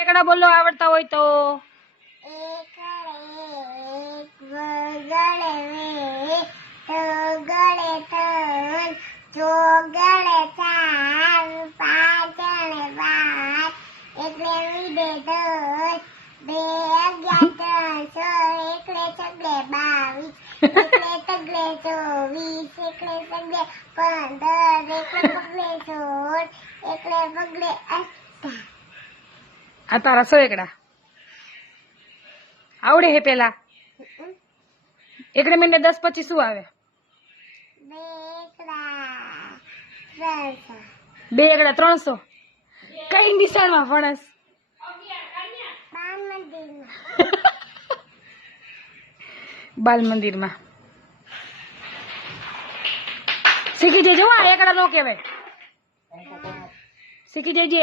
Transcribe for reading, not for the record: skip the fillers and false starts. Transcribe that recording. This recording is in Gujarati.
એકડા બોલો આવડતા હોય તો. આ તારા 100 એકડા આવડે હે પેલા એકડે મિનિટે 10 25 શું આવે? 2 એકડા 300. કઈ નિશાળમાં ભણસ? બાલ મંદિરમાં. શીખી જજો. આ એકડા નો કહેવાય. શીખી જજે.